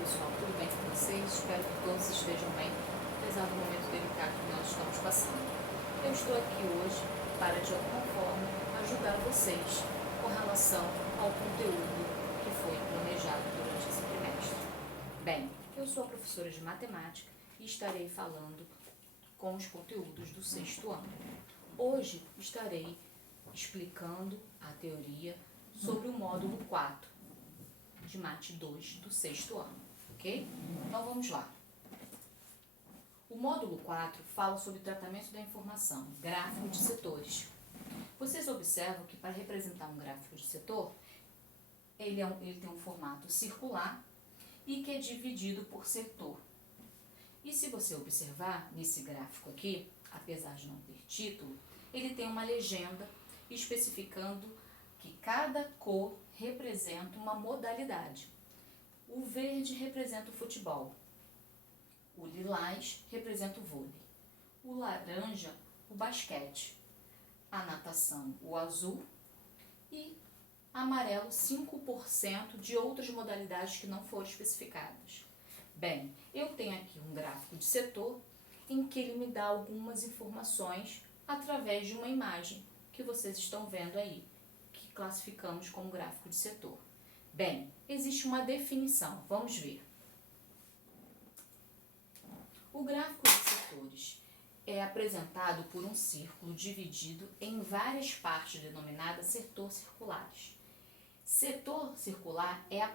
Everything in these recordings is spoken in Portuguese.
pessoal, tudo bem com vocês? Espero que todos estejam bem, apesar do momento delicado que nós estamos passando. Eu estou aqui hoje para, de alguma forma, ajudar vocês com relação ao conteúdo que foi planejado durante esse trimestre. Bem, eu sou a professora de matemática e estarei falando com os conteúdos do sexto ano. Hoje estarei explicando a teoria sobre o módulo 4 de Mate 2 do sexto ano, ok? Então vamos lá. O módulo 4 fala sobre tratamento da informação, gráfico de setores. Vocês observam que para representar um gráfico de setor, ele tem um formato circular e que é dividido por setor. E se você observar nesse gráfico aqui, apesar de não ter título, ele tem uma legenda especificando que cada cor representa uma modalidade. O verde representa o futebol, o lilás representa o vôlei, o laranja o basquete, a natação o azul e amarelo 5% de outras modalidades que não foram especificadas. Bem, eu tenho aqui um gráfico de setor em que ele me dá algumas informações através de uma imagem que vocês estão vendo aí, que classificamos como gráfico de setor. Bem, existe uma definição, vamos ver. O gráfico de setores é apresentado por um círculo dividido em várias partes denominadas setor circulares. Setor circular é a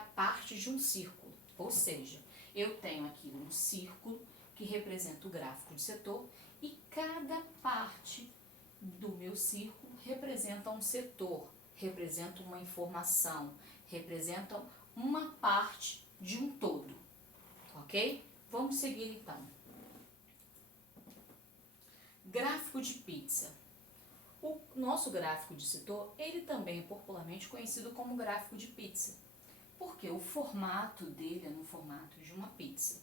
parte de um círculo, ou seja, eu tenho aqui um círculo que representa o gráfico de setor e cada parte do meu círculo representa um setor, representa uma informação, representa uma parte de um todo, ok? Vamos seguir então. Gráfico de pizza. O nosso gráfico de setor, ele também é popularmente conhecido como gráfico de pizza, porque o formato dele é no formato de uma pizza.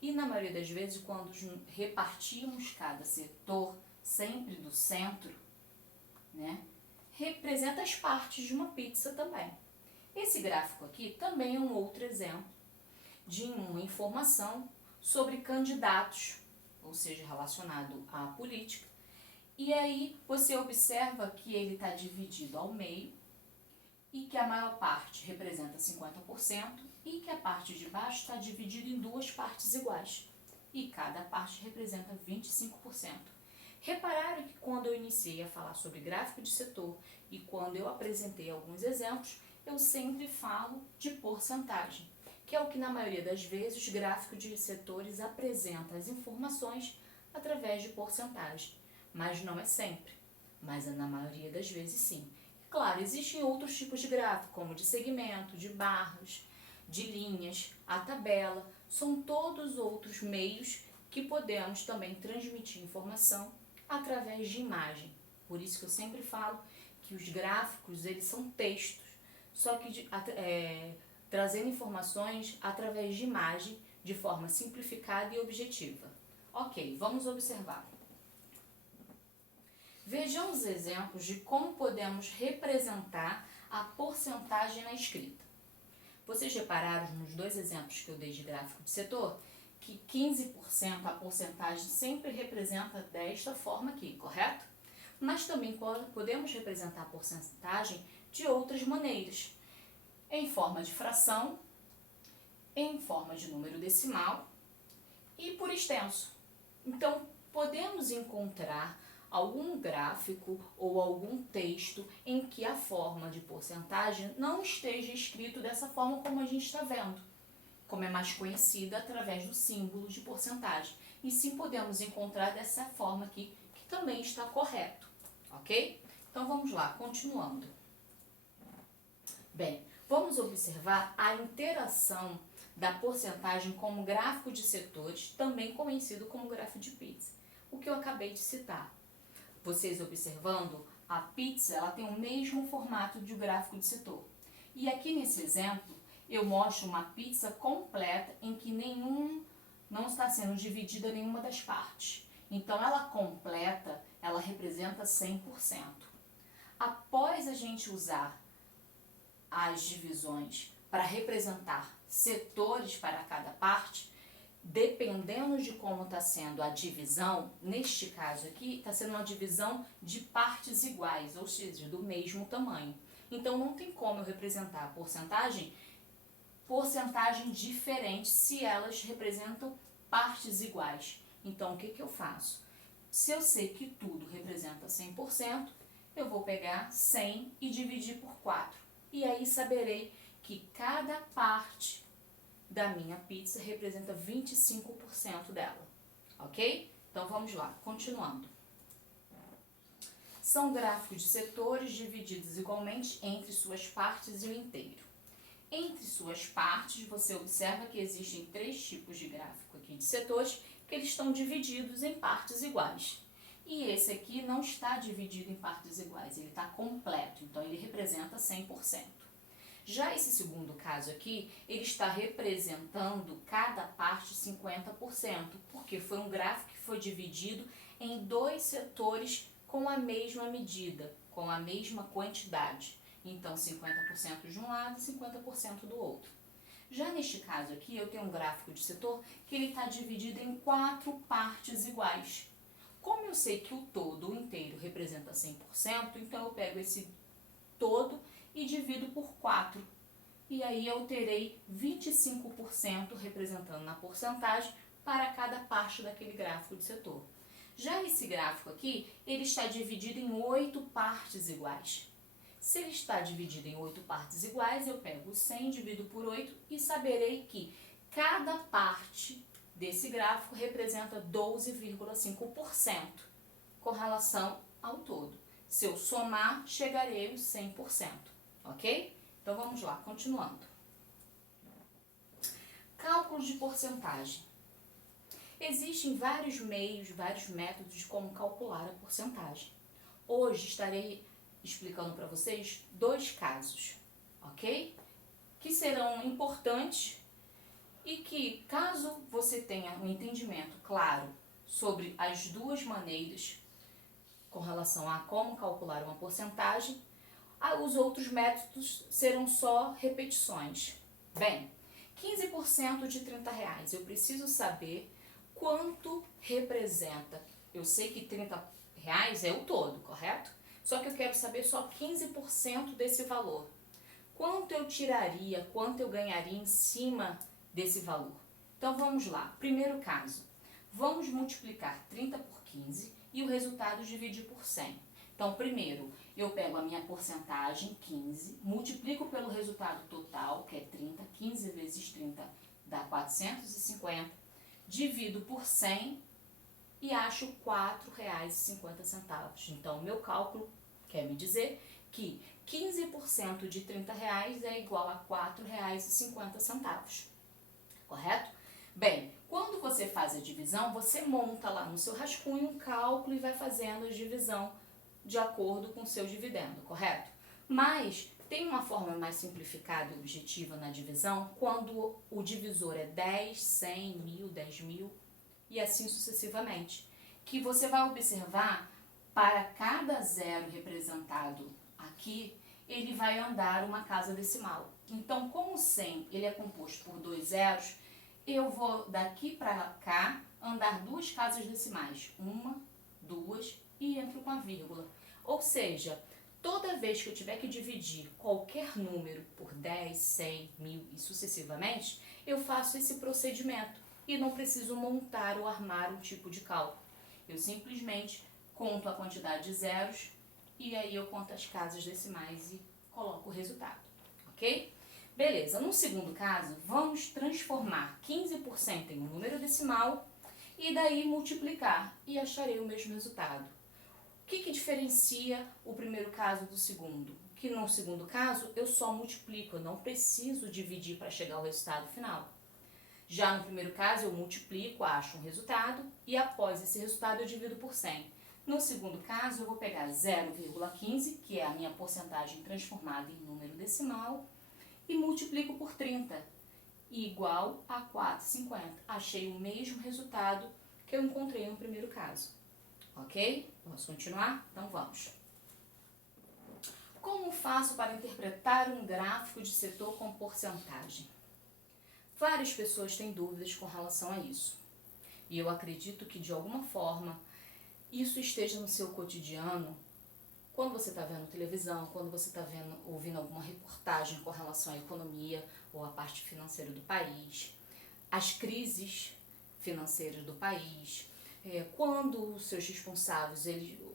E na maioria das vezes, quando repartimos cada setor sempre do centro, né, representa as partes de uma pizza também. Esse gráfico aqui também é um outro exemplo de uma informação sobre candidatos, ou seja, relacionado à política. E aí você observa que ele está dividido ao meio e que a maior parte representa 50% e que a parte de baixo está dividida em duas partes iguais e cada parte representa 25%. Repararam que quando eu iniciei a falar sobre gráfico de setor e quando eu apresentei alguns exemplos, eu sempre falo de porcentagem, que é o que na maioria das vezes os gráficos de setores apresentam as informações através de porcentagem, mas não é sempre, mas na maioria das vezes sim. Claro, existem outros tipos de gráfico, como de segmento, de barras, de linhas, a tabela, são todos outros meios que podemos também transmitir informação através de imagem. Por isso que eu sempre falo que os gráficos, eles são textos, só que trazendo informações através de imagem de forma simplificada e objetiva. Ok, vamos observar. Vejamos exemplos de como podemos representar a porcentagem na escrita. Vocês repararam nos dois exemplos que eu dei de gráfico de setor que 15% a porcentagem sempre representa desta forma aqui, correto? Mas também podemos representar a porcentagem de outras maneiras, em forma de fração, em forma de número decimal e por extenso. Então, podemos encontrar algum gráfico ou algum texto em que a forma de porcentagem não esteja escrito dessa forma como a gente está vendo, como é mais conhecida através do símbolo de porcentagem. E sim podemos encontrar dessa forma aqui, que também está correto, ok? Então vamos lá, continuando. Bem, vamos observar a interação da porcentagem como gráfico de setores, também conhecido como gráfico de pizza, o que eu acabei de citar. Vocês observando, a pizza ela tem o mesmo formato de gráfico de setor. E aqui nesse exemplo, eu mostro uma pizza completa em que não está sendo dividida nenhuma das partes. Então, ela completa, ela representa 100%. Após a gente usar as divisões para representar setores para cada parte, dependendo de como está sendo a divisão, neste caso aqui, está sendo uma divisão de partes iguais, ou seja, do mesmo tamanho. Então, não tem como eu representar a porcentagem diferente se elas representam partes iguais. Então, o que eu faço? Se eu sei que tudo representa 100%, eu vou pegar 100 e dividir por 4. E aí saberei que cada parte da minha pizza representa 25% dela, ok? Então vamos lá, continuando. São gráficos de setores divididos igualmente entre suas partes e o inteiro. Entre suas partes, você observa que existem 3 tipos de gráfico aqui de setores, que eles estão divididos em partes iguais. E esse aqui não está dividido em partes iguais, ele está completo, então ele representa 100%. Já esse segundo caso aqui, ele está representando cada parte 50%, porque foi um gráfico que foi dividido em 2 setores com a mesma medida, com a mesma quantidade. Então, 50% de um lado e 50% do outro. Já neste caso aqui, eu tenho um gráfico de setor que ele está dividido em 4 partes iguais. Como eu sei que o todo, o inteiro, representa 100%, então eu pego esse todo e divido por 4. E aí eu terei 25% representando na porcentagem para cada parte daquele gráfico de setor. Já esse gráfico aqui, ele está dividido em 8 partes iguais. Se ele está dividido em 8 partes iguais, eu pego 100, divido por 8 e saberei que cada parte desse gráfico representa 12,5% com relação ao todo. Se eu somar, chegarei aos 100%, ok? Então vamos lá, continuando. Cálculo de porcentagem. Existem vários meios, vários métodos de como calcular a porcentagem. Hoje estarei explicando para vocês 2 casos, ok? Que serão importantes e que, caso você tenha um entendimento claro sobre as 2 maneiras com relação a como calcular uma porcentagem, os outros métodos serão só repetições. Bem, 15% de R$30, eu preciso saber quanto representa. Eu sei que R$30 é o todo, correto? Só que eu quero saber só 15% desse valor. Quanto eu tiraria, quanto eu ganharia em cima desse valor? Então vamos lá. Primeiro caso, vamos multiplicar 30 por 15 e o resultado dividir por 100. Então primeiro, eu pego a minha porcentagem, 15, multiplico pelo resultado total, que é 30, 15 vezes 30 dá 450, divido por 100 e acho R$4,50. Então, o meu cálculo quer me dizer que 15% de R$30 é igual a R$4,50, correto? Bem, quando você faz a divisão, você monta lá no seu rascunho um cálculo e vai fazendo a divisão de acordo com o seu dividendo, correto? Mas tem uma forma mais simplificada e objetiva na divisão quando o divisor é 10, 100, 1000, 10.000 e assim sucessivamente. Que você vai observar, para cada zero representado aqui, ele vai andar uma casa decimal. Então, como 100 ele é composto por 2 zeros, eu vou daqui para cá andar 2 casas decimais. 1, 2 e entro com a vírgula. Ou seja, toda vez que eu tiver que dividir qualquer número por 10, 100, 1000 e sucessivamente, eu faço esse procedimento e não preciso montar ou armar um tipo de cálculo. Eu simplesmente conto a quantidade de zeros e aí eu conto as casas decimais e coloco o resultado, ok? Beleza, no segundo caso, vamos transformar 15% em um número decimal e daí multiplicar e acharei o mesmo resultado. O que diferencia o primeiro caso do segundo? Que no segundo caso eu só multiplico, eu não preciso dividir para chegar ao resultado final. Já no primeiro caso eu multiplico, acho um resultado e após esse resultado eu divido por 100. No segundo caso eu vou pegar 0,15, que é a minha porcentagem transformada em número decimal, e multiplico por 30, igual a 4,50. Achei o mesmo resultado que eu encontrei no primeiro caso. Ok? Posso continuar? Então vamos. Como faço para interpretar um gráfico de setor com porcentagem? Várias pessoas têm dúvidas com relação a isso. E eu acredito que, de alguma forma, isso esteja no seu cotidiano, quando você está vendo televisão, quando você está ouvindo alguma reportagem com relação à economia ou à parte financeira do país, as crises financeiras do país, quando os seus responsáveis,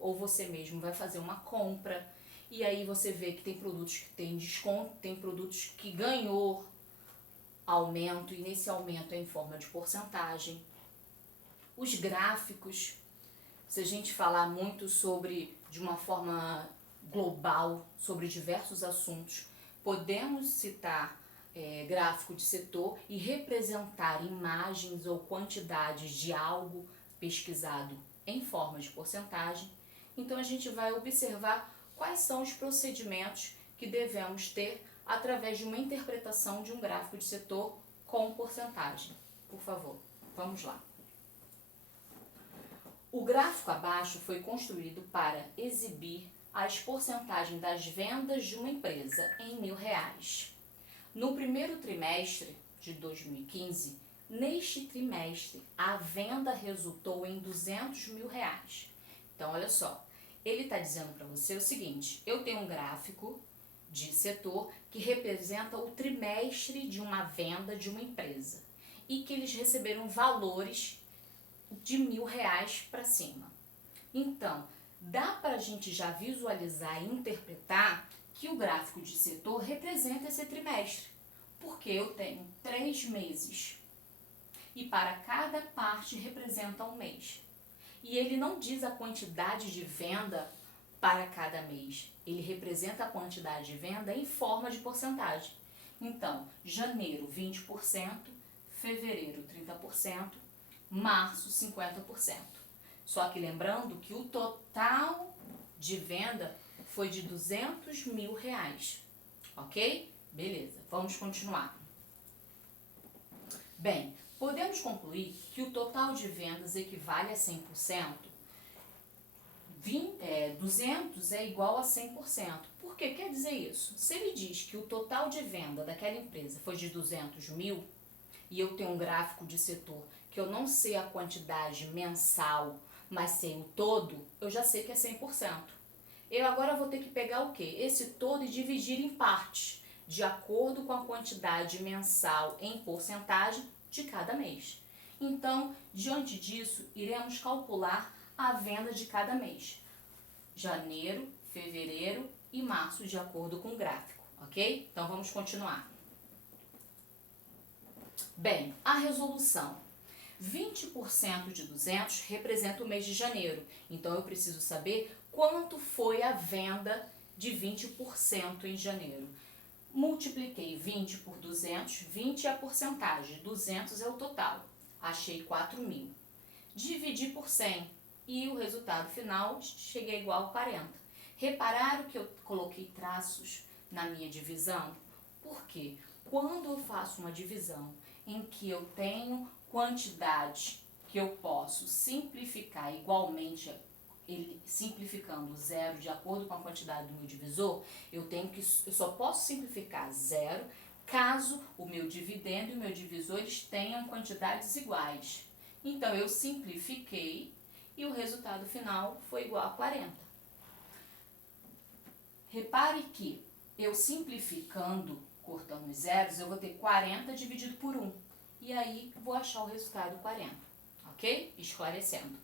ou você mesmo, vai fazer uma compra, e aí você vê que tem produtos que tem desconto, tem produtos que ganhou aumento, e nesse aumento é em forma de porcentagem. Os gráficos, se a gente falar muito de uma forma global, sobre diversos assuntos, podemos citar gráfico de setor e representar imagens ou quantidades de algo pesquisado em forma de porcentagem. Então a gente vai observar quais são os procedimentos que devemos ter através de uma interpretação de um gráfico de setor com porcentagem. Por favor, vamos lá. O gráfico abaixo foi construído para exibir as porcentagens das vendas de uma empresa em R$1.000. No primeiro trimestre de 2015, neste trimestre, a venda resultou em R$200.000. Então, olha só, ele está dizendo para você o seguinte: eu tenho um gráfico de setor que representa o trimestre de uma venda de uma empresa e que eles receberam valores de R$1.000 para cima. Então, dá para a gente já visualizar e interpretar que o gráfico de setor representa esse trimestre, porque eu tenho 3 meses e para cada parte representa um mês. E ele não diz a quantidade de venda para cada mês, ele representa a quantidade de venda em forma de porcentagem. Então, janeiro 20%, fevereiro 30%, março 50%. Só que lembrando que o total de venda foi de R$200.000, ok? Beleza, vamos continuar. Bem, podemos concluir que o total de vendas equivale a 100%. 200 é igual a 100%. Por que quer dizer isso? Se ele diz que o total de venda daquela empresa foi de 200.000 e eu tenho um gráfico de setor que eu não sei a quantidade mensal, mas sei o todo, eu já sei que é 100%. Eu agora vou ter que pegar o quê? Esse todo e dividir em partes, de acordo com a quantidade mensal em porcentagem de cada mês. Então, diante disso, iremos calcular a venda de cada mês. Janeiro, fevereiro e março, de acordo com o gráfico, ok? Então, vamos continuar. Bem, a resolução. 20% de 200 representa o mês de janeiro. Então, eu preciso saber quanto foi a venda de 20% em janeiro. Multipliquei 20 por 200, 20 é a porcentagem, 200 é o total. Achei 4.000. Dividi por 100 e o resultado final cheguei igual a 40. Repararam que eu coloquei traços na minha divisão? Por quê? Quando eu faço uma divisão em que eu tenho quantidade que eu posso simplificar igualmente, ele simplificando zero de acordo com a quantidade do meu divisor, eu só posso simplificar zero caso o meu dividendo e o meu divisor eles tenham quantidades iguais. Então eu simplifiquei e o resultado final foi igual a 40. Repare que eu simplificando, cortando os zeros, eu vou ter 40 dividido por 1. E aí vou achar o resultado 40, ok? Esclarecendo.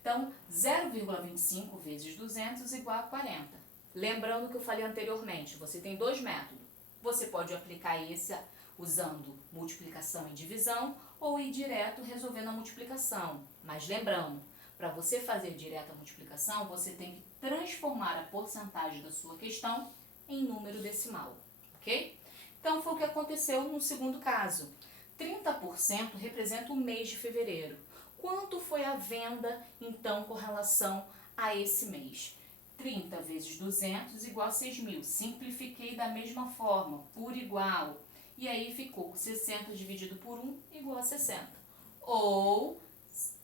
Então, 0,25 vezes 200 igual a 40. Lembrando que eu falei anteriormente, você tem 2 métodos. Você pode aplicar esse usando multiplicação e divisão ou ir direto resolvendo a multiplicação. Mas lembrando, para você fazer direto a multiplicação, você tem que transformar a porcentagem da sua questão em número decimal, ok? Então, foi o que aconteceu no segundo caso. 30% representa o mês de fevereiro. Quanto foi a venda, então, com relação a esse mês? 30 vezes 200 igual a 6.000. Simplifiquei da mesma forma, por igual. E aí ficou 60 dividido por 1 igual a 60. Ou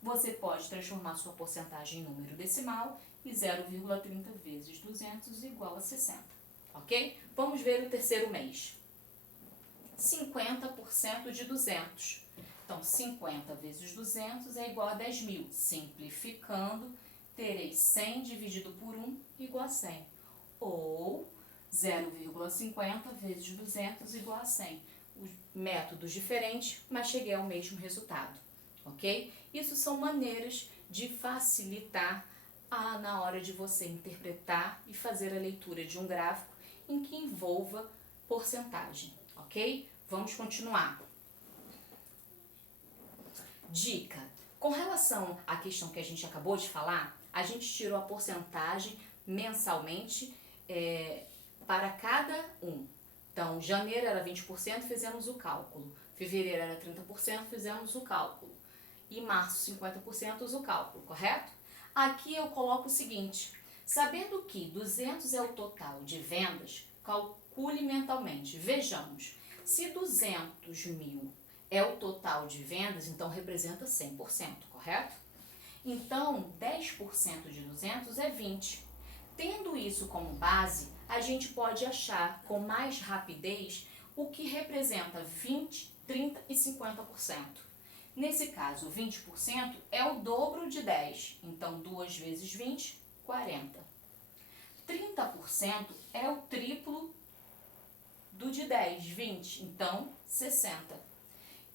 você pode transformar sua porcentagem em número decimal e 0,30 vezes 200 igual a 60. ok? Vamos ver o terceiro mês. 50% de 200. Então, 50 vezes 200 é igual a 10 mil. Simplificando, terei 100 dividido por 1 igual a 100. Ou 0,50 vezes 200 igual a 100. Os métodos diferentes, mas cheguei ao mesmo resultado, ok? Isso são maneiras de facilitar na hora de você interpretar e fazer a leitura de um gráfico em que envolva porcentagem, ok? Vamos continuar. Dica: com relação à questão que a gente acabou de falar, a gente tirou a porcentagem mensalmente para cada um. Então, janeiro era 20%, fizemos o cálculo. Fevereiro era 30%, fizemos o cálculo. E março, 50%, o cálculo, correto? Aqui eu coloco o seguinte: sabendo que 200 é o total de vendas, calcule mentalmente. Vejamos, se 200 mil é o total de vendas, então representa 100%, correto? Então, 10% de 200 é 20. Tendo isso como base, a gente pode achar com mais rapidez o que representa 20, 30 e 50%. Nesse caso, 20% é o dobro de 10, então 2 vezes 20, 40. 30% é o triplo do de 10, 20, então 60.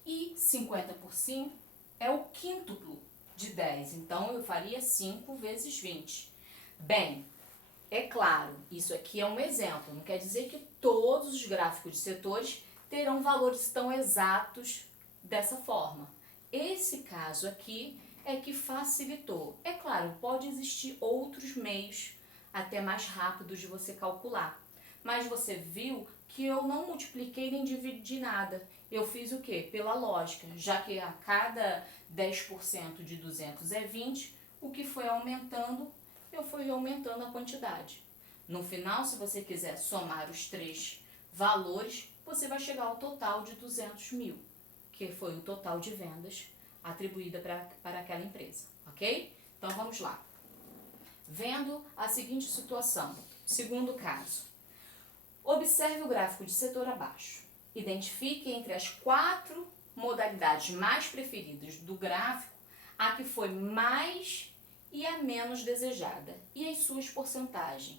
E 50% é o quíntuplo de 10, então eu faria 5 vezes 20. Bem, é claro, isso aqui é um exemplo, não quer dizer que todos os gráficos de setores terão valores tão exatos dessa forma. Esse caso aqui é que facilitou. É claro, pode existir outros meios até mais rápidos de você calcular, mas você viu que eu não multipliquei nem dividi nada. Eu fiz o quê? Pela lógica, já que a cada 10% de 200 é 20, o que foi aumentando, eu fui aumentando a quantidade. No final, se você quiser somar os três valores, você vai chegar ao total de 200 mil, que foi o total de vendas atribuída para aquela empresa, ok? Então, vamos lá. Vendo a seguinte situação, segundo caso. Observe o gráfico de setor abaixo. Identifique entre as 4 modalidades mais preferidas do gráfico a que foi mais e a menos desejada e as suas porcentagens.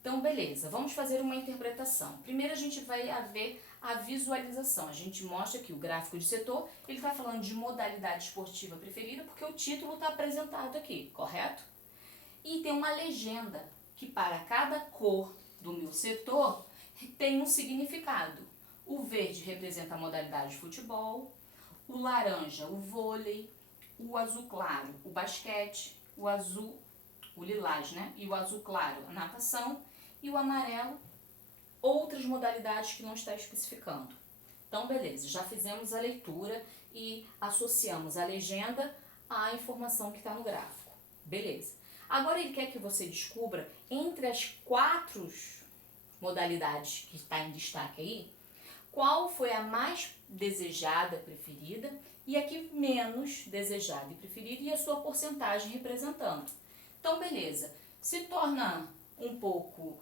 Então, beleza, vamos fazer uma interpretação. Primeiro a gente vai ver a visualização. A gente mostra que o gráfico de setor, ele está falando de modalidade esportiva preferida porque o título está apresentado aqui, correto? E tem uma legenda que para cada cor do meu setor tem um significado. O verde representa a modalidade de futebol, o laranja o vôlei, o azul claro o basquete, o azul, o lilás, né? E o azul claro a natação e o amarelo outras modalidades que não está especificando. Então, beleza, já fizemos a leitura e associamos a legenda à informação que está no gráfico. Beleza. Agora ele quer que você descubra entre as 4 modalidades que está em destaque aí, qual foi a mais desejada, preferida, e a que menos desejada e preferida, e a sua porcentagem representando. Então, beleza, se torna um pouco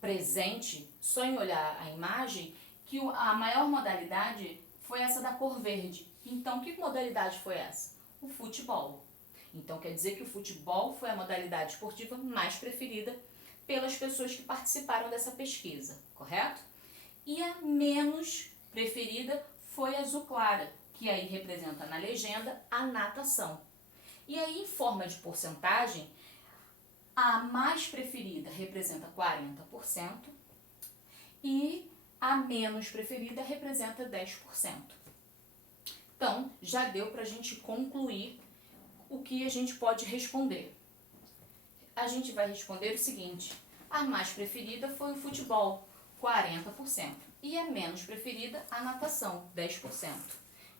presente, só em olhar a imagem, que a maior modalidade foi essa da cor verde. Então, que modalidade foi essa? O futebol. Então, quer dizer que o futebol foi a modalidade esportiva mais preferida pelas pessoas que participaram dessa pesquisa, correto? E a menos preferida foi a azul clara, que aí representa na legenda a natação. E aí, em forma de porcentagem, a mais preferida representa 40% e a menos preferida representa 10%. Então, já deu para a gente concluir o que a gente pode responder. A gente vai responder o seguinte: a mais preferida foi o futebol, 40%, e a menos preferida a natação, 10%.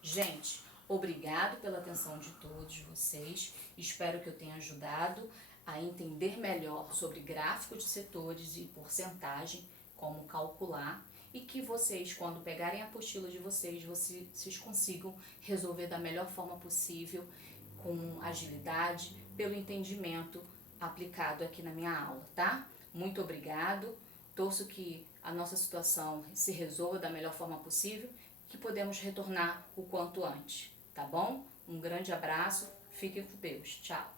Gente, obrigado pela atenção de todos vocês. Espero que eu tenha ajudado a entender melhor sobre gráfico de setores e porcentagem, como calcular, e que vocês, quando pegarem a apostila de vocês consigam resolver da melhor forma possível, com agilidade, pelo entendimento aplicado aqui na minha aula, tá? Muito obrigado. Torço que a nossa situação se resolva da melhor forma possível, que podemos retornar o quanto antes, tá bom? Um grande abraço, fiquem com Deus. Tchau.